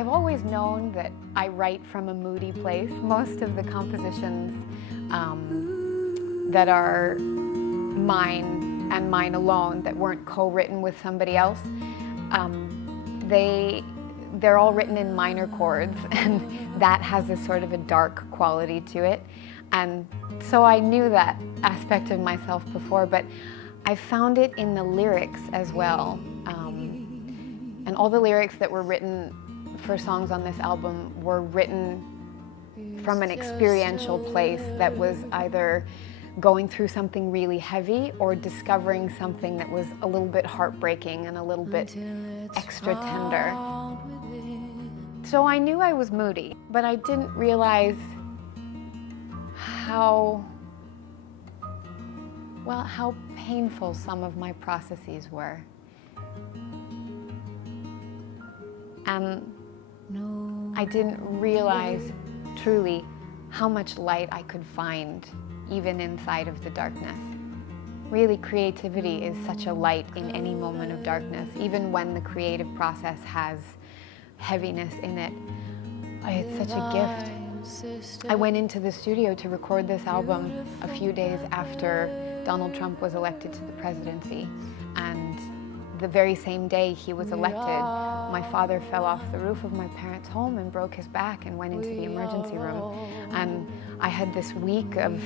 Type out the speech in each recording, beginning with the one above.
I've always known that I write from a moody place. Most of the compositions that are mine and mine alone, that weren't co-written with somebody else, they're all written in minor chords, and that has a sort of a dark quality to it. And so I knew that aspect of myself before, but I found it in the lyrics as well. And all the lyrics that were written for songs on this album were written from an experiential place that was either going through something really heavy or discovering something that was a little bit heartbreaking and a little bit extra tender. So I knew I was moody, but I didn't realize how painful some of my processes were. And I didn't realize truly how much light I could find even inside of the darkness. Really, creativity is such a light in any moment of darkness, even when the creative process has heaviness in it. It's such a gift. I went into the studio to record this album a few days after Donald Trump was elected to the presidency, and the very same day he was elected, my father fell off the roof of my parents' home and broke his back and went into the emergency room. And I had this week of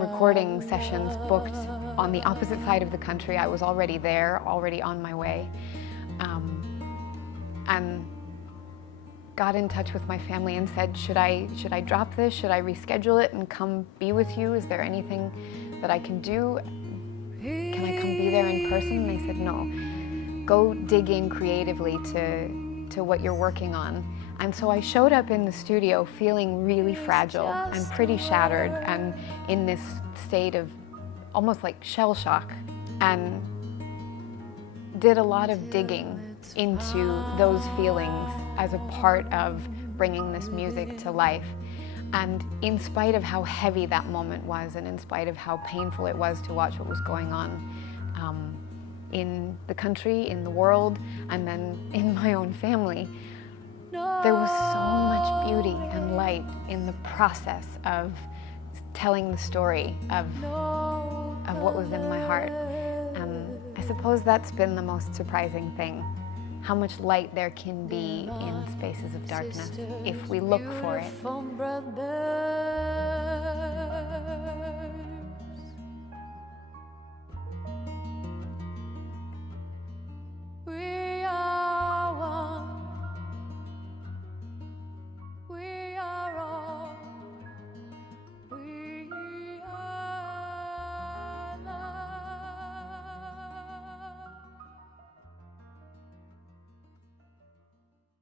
recording sessions booked on the opposite side of the country. I was already there, already on my way, and got in touch with my family and said, should I drop this? Should I reschedule it and come be with you? Is there anything that I can do? Can I come be there in person? And they said, no, go dig in creatively to what you're working on. And so I showed up in the studio feeling really fragile and pretty shattered and in this state of almost like shell shock, and did a lot of digging into those feelings as a part of bringing this music to life. And in spite of how heavy that moment was, and in spite of how painful it was to watch what was going on in the country, in the world, and then in my own family, there was so much beauty and light in the process of telling the story of what was in my heart. I suppose that's been the most surprising thing, how much light there can be in spaces of darkness if we look for it.